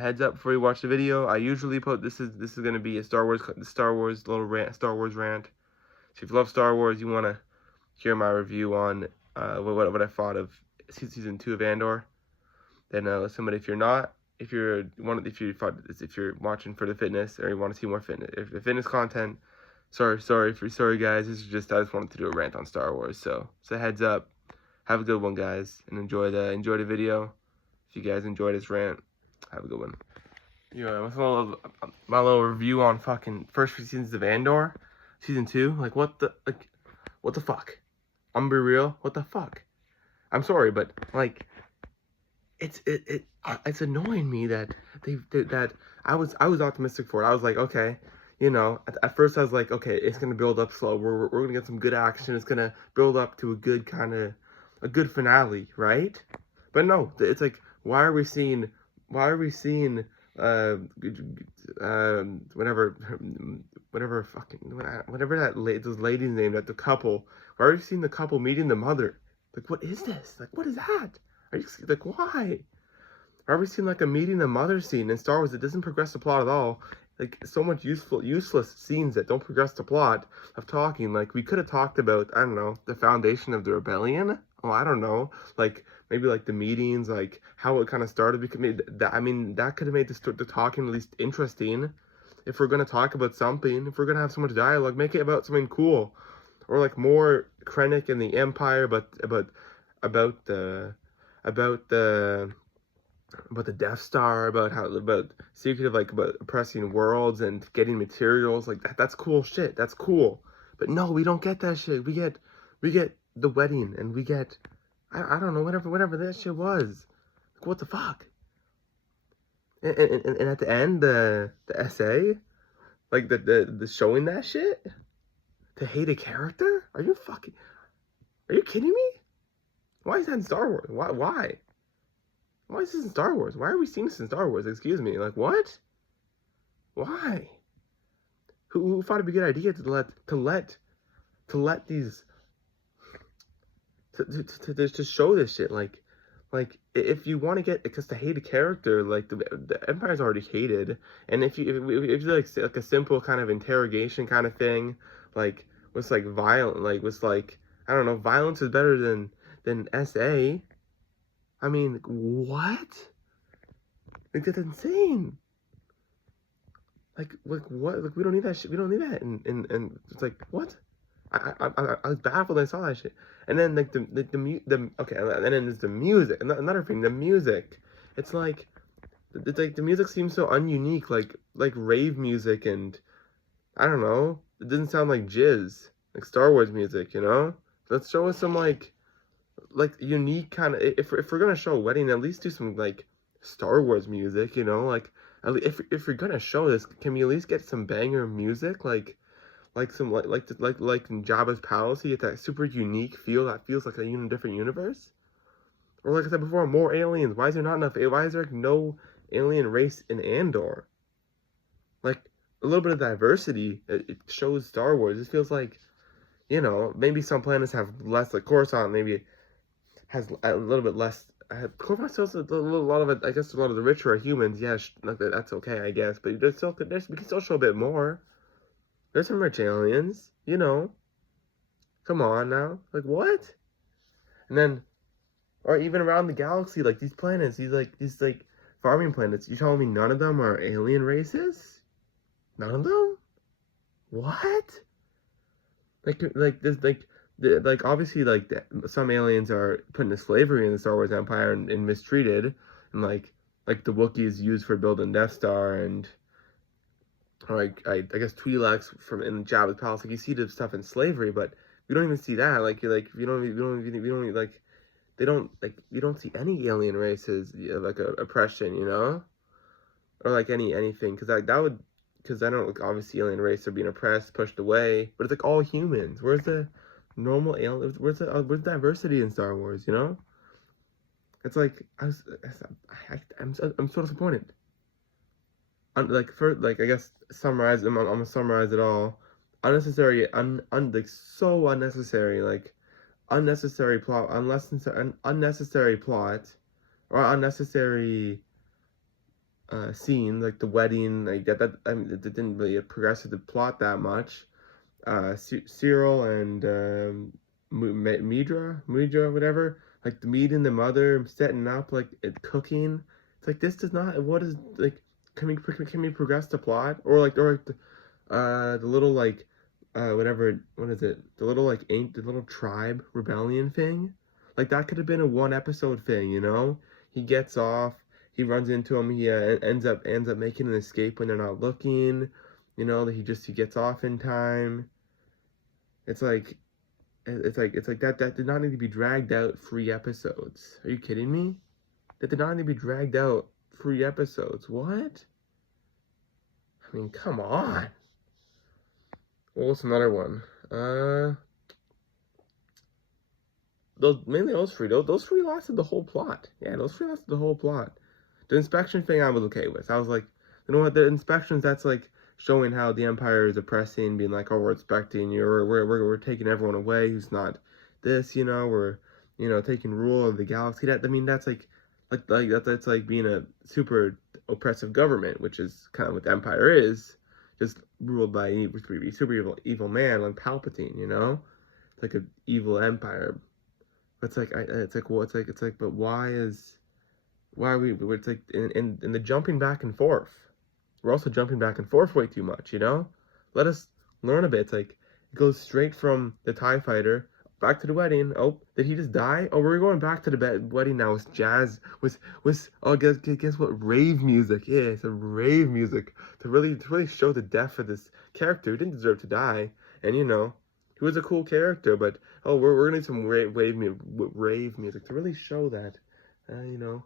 heads up before you watch the video. I usually put this is gonna be a Star Wars little rant, Star Wars rant. So if you love Star Wars, you wanna hear my review on what I thought of season 2 of Andor, then listen. But if you're not, if you're watching for the fitness or you want to see more fitness content, sorry guys. This is just I just wanted to do a rant on Star Wars. So heads up. Have a good one, guys, and enjoy the video. If you guys enjoy this rant, have a good one. Yeah, my little review on fucking first 3 seasons of Andor, season 2. Like what the fuck? I'm be real. What the fuck? I'm sorry, but like, it's annoying me that that I was optimistic for it. I was like, okay, you know, at first I was like, okay, it's gonna build up slow. We're gonna get some good action. It's gonna build up to a good finale, right? But no, it's like, why are we seeing whatever those ladies named at the couple. Why are you seeing the couple meeting the mother? Like, what is this? Like, what is that? Are you like, why? Are we seeing like a meeting the mother scene in Star Wars that doesn't progress the plot at all? Like, so much useless scenes that don't progress the plot of talking. Like, we could have talked about, I don't know, the foundation of the rebellion. Oh, I don't know. Like, maybe like the meetings, like how it kind of started. We could make that. I mean, that could have made the talking at least interesting. If we're gonna talk about something, if we're gonna have so much dialogue, make it about something cool, or like more Krennic and the Empire, but about the Death Star, about secretive, like about oppressing worlds and getting materials. Like that's cool shit. That's cool. But no, we don't get that shit. We get the wedding, and we get I don't know, whatever that shit was. Like, what the fuck? And at the end, the essay, like the showing that shit to hate a character. Are you kidding me? Why is that in Star Wars? Why is this in Star Wars? Why are we seeing this in Star Wars? Excuse me. Like, what? Why? Who thought it'd be a good idea to let these to show this shit? Like if you want to get, because to hate a character, like the Empire's already hated, and if you like say, like a simple kind of interrogation kind of thing, like was like violent, like was like, I don't know, violence is better than SA. I mean, what? Like, that's insane. Like what? Like, we don't need that shit. We don't need that. And it's like, what? I was baffled when I saw that shit. And then like okay, and then there's the music. Another thing, the music. It's like the music seems so ununique, like rave music, and I don't know. It doesn't sound like jizz, like Star Wars music, you know? Let's show us some like unique kind of, if we're gonna show a wedding, at least do some like Star Wars music, you know? Like, if you're gonna show this, can we at least get some banger music, some like in Jabba's palace? You get that super unique feel that feels like a different universe. Or like I said before, more aliens. Why is there not enough? Why is there like no alien race in Andor? Like, a little bit of diversity. It shows Star Wars. It feels like, you know, maybe some planets have less. Like Coruscant maybe has a little bit less. Coruscant still has a lot of it. I guess a lot of the richer are humans. Yeah, like that's okay, I guess. But we can still show a bit more. There's some rich aliens, you know. Come on now, like what? And then, or even around the galaxy, like these planets, these farming planets. You telling me none of them are alien races? None of them? What? Like obviously, like some aliens are put into slavery in the Star Wars Empire and mistreated, and like the Wookiees used for building Death Star, and like I guess Twi'leks from in Jabba's palace. Like, you see the stuff in slavery, but you don't even see that. Like you don't like they don't, like, you don't see any alien races, like oppression, you know, or like anything, because that would, because I don't, like, obviously alien race are being oppressed, pushed away, but it's like all humans. Where's the normal alien? Where's diversity in Star Wars? You know, it's like I'm so disappointed. Like, I guess summarize. I'm gonna summarize it all. Unnecessary, like so unnecessary, like unnecessary plot, unnecessary plot, or unnecessary scene, like the wedding, like that. I mean, it didn't really progress the plot that much. Cyril and Midra, whatever, like the meeting the mother, setting up, like it cooking. It's like this does not. What is like? Can we progress the plot or like the little like whatever, what is it? The little like the little tribe rebellion thing. Like that could have been a one episode thing, you know? He gets off, he runs into him, he ends up making an escape when they're not looking. You know, that he gets off in time. It's like that did not need to be dragged out 3 episodes. Are you kidding me? That did not need to be dragged out 3 episodes. What? I mean, come on. What was another one? Those mainly those three. Those three lasted the whole plot. Yeah, those three lasted the whole plot. The inspection thing I was okay with. I was like, you know what? The inspections, that's like showing how the Empire is oppressing, being like, oh, we're inspecting you, we're taking everyone away who's not this, you know, we're taking rule of the galaxy. That, I mean, that's that's like being a super oppressive government, which is kind of what the Empire is, just ruled by a super evil man like Palpatine, you know? It's like an evil empire. It's like but why are we? It's like in the jumping back and forth. We're also jumping back and forth way too much, you know? Let us learn a bit. It's like it goes straight from the TIE fighter back to the wedding. Oh, did he just die? Oh, we're going back to the wedding now with jazz. Was oh, guess what? Rave music. Yeah, it's a rave music to really show the depth of this character who didn't deserve to die. And you know, he was a cool character, but oh, we're gonna need some rave music to really show that. You know.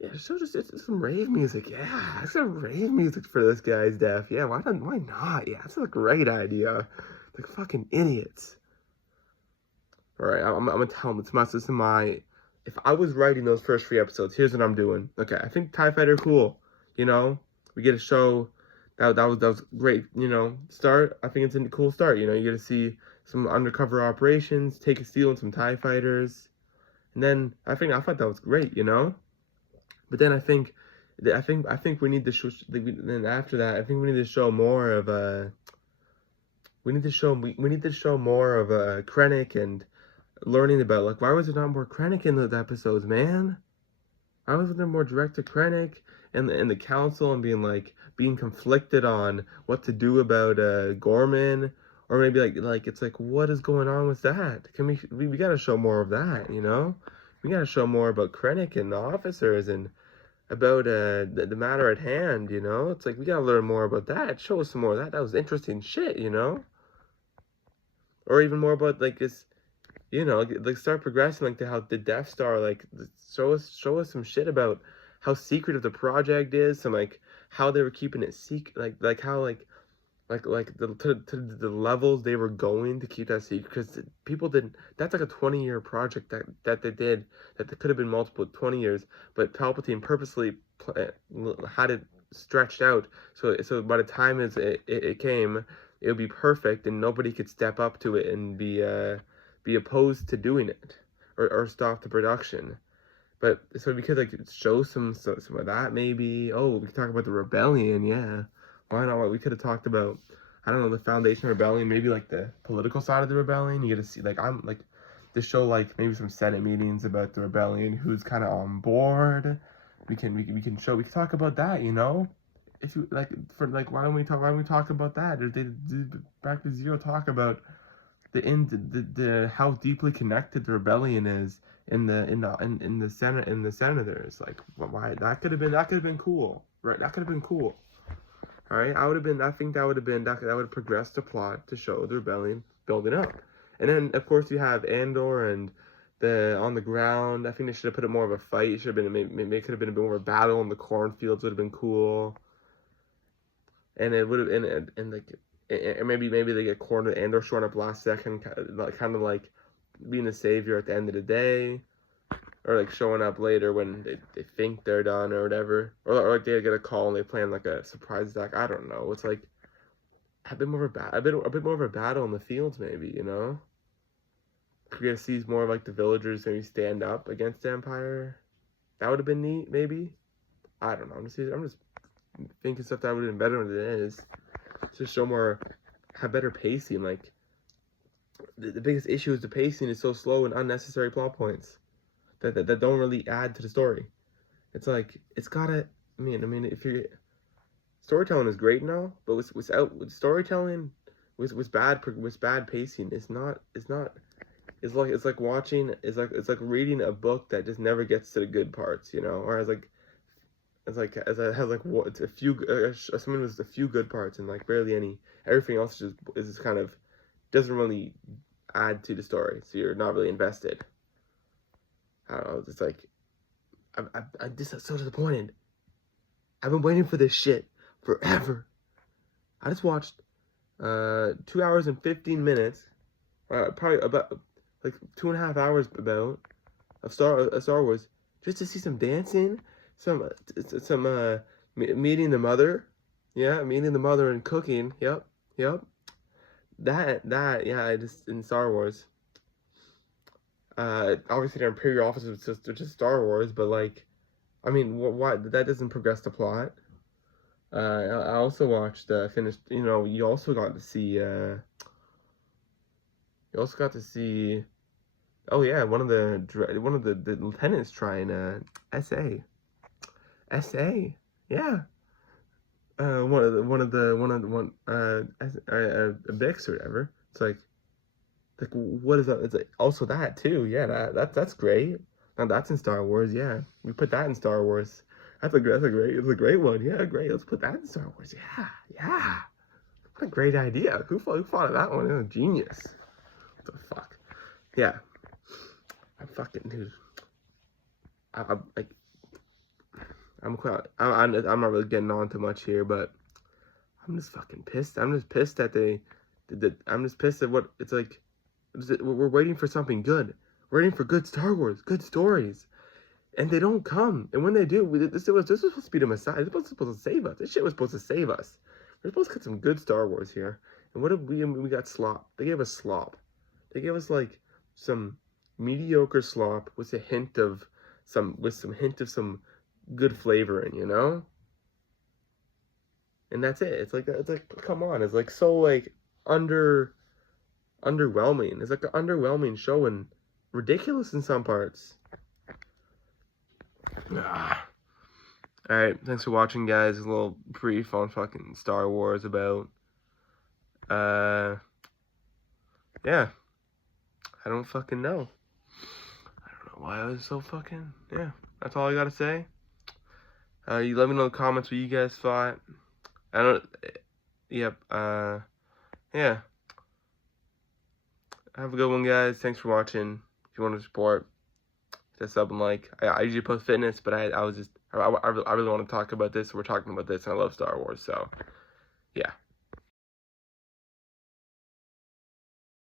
Yeah, so just it's some rave music. Yeah, it's some rave music for this guy's death. Yeah, why not? Yeah, that's a great idea. Like fucking idiots. All right, I'm gonna tell them this is my. If I was writing those first 3 episodes, here's what I'm doing. Okay, I think TIE Fighter cool. You know, we get a show that was great. You know, start. I think it's a cool start. You know, you get to see some undercover operations, take a steal and some TIE fighters, and then I thought that was great. You know. But then I think we need to show. Then after that, I think we need to show more of we need to show more of Krennic and learning about like why was there not more Krennic in those episodes, man? Why wasn't there more direct to Krennic and the council and being conflicted on what to do about Gorman, or maybe like it's like what is going on with that? Can we gotta show more of that, you know? We gotta show more about Krennic and the officers and about the matter at hand, you know? It's like we gotta learn more about that. Show us some more of that. That was interesting shit, you know? Or even more about like this, you know, like start progressing like to how the Death Star, like show us some shit about how secretive the project is, and like how they were keeping it secret, like how to the levels they were going to keep that secret, because people didn't. That's like a 20-year project that they did, that could have been multiple 20 years, but Palpatine purposely had it stretched out so by the time it came, it would be perfect and nobody could step up to it and be opposed to doing it, or stop the production. But so we could like show some of that maybe. Oh, we could talk about the rebellion, yeah. Why not? We could have talked about, I don't know, the Foundation Rebellion, maybe like the political side of the rebellion. You get to see like I'm like to show like maybe some Senate meetings about the rebellion, who's kind of on board. We can talk about that, you know. If you like for like why don't we talk about that? Or they back to zero talk about the how deeply connected the rebellion is in the Senate, in the senators. Like why that could have been cool, right? That could have been cool. All right, I think that would have progressed the plot to show the rebellion building up. And then of course you have Andor and the on the ground. I think they should have put it more of a fight. It should have been maybe it could have been a bit more of a battle in the cornfields. Would have been cool. And it would have and like and maybe they get cornered. Andor showing up last second, kind of like being the savior at the end of the day, or like showing up later when they think they're done or whatever, or like they get a call and they plan like a surprise attack. I don't know. It's like a bit more of a bit more of a battle in the fields, maybe, you know. We're gonna see more of like the villagers maybe stand up against the Empire. That would have been neat, maybe. I don't know. I'm just thinking stuff that would have been better than it is. To show more, have better pacing. Like the biggest issue is the pacing is so slow and unnecessary plot points that don't really add to the story. It's like it's gotta. I mean, if you're storytelling is great now, but with storytelling, with bad pacing, it's not. It's like watching. It's like reading a book that just never gets to the good parts, you know, or as like. As it has like what it's a few something with a few good parts and like barely any. Everything else is just kind of doesn't really add to the story, so you're not really invested. I don't know. It's like I'm just so disappointed. I've been waiting for this shit forever. I just watched 2 hours and 15 minutes, probably about like 2.5 hours about of Star Wars just to see some dancing. Some meeting the mother, yeah, meeting the mother and cooking, yep. That yeah, I just in Star Wars. Obviously their Imperial officer was just Star Wars, but like, I mean, why that doesn't progress the plot. I also watched finished. You know, you also got to see. You also got to see. Oh yeah, one of the lieutenants trying SA. SA, yeah. One of the Bix or whatever. It's like what is that? It's like also that too. Yeah, that's great. Now that's in Star Wars. Yeah, we put that in Star Wars. It's a great one. Yeah, great. Let's put that in Star Wars. Yeah. What a great idea. Who thought of that one? It was genius. What the fuck? Yeah. I'm fucking dude. I'm like. I'm not really getting on too much here, but I'm just fucking pissed. I'm just pissed that I'm just pissed at what it's like. We're waiting for something good. We're waiting for good Star Wars, good stories, and they don't come. And when they do, this was supposed to be the Messiah. This was supposed to save us. This shit was supposed to save us. We're supposed to get some good Star Wars here. And what did we got slop? They gave us slop. They gave us like some mediocre slop with a hint of some good flavoring, you know? And that's it. It's like come on. It's like so like underwhelming. It's like an underwhelming show and ridiculous in some parts. Alright, thanks for watching, guys. A little brief on fucking Star Wars about yeah. I don't fucking know. I don't know why I was so fucking yeah. That's all I gotta say. You let me know in the comments what you guys thought. I don't yep, yeah. Have a good one, guys. Thanks for watching. If you want to support, just sub and like. I usually post fitness, but I really want to talk about this. We're talking about this, and I love Star Wars, so yeah.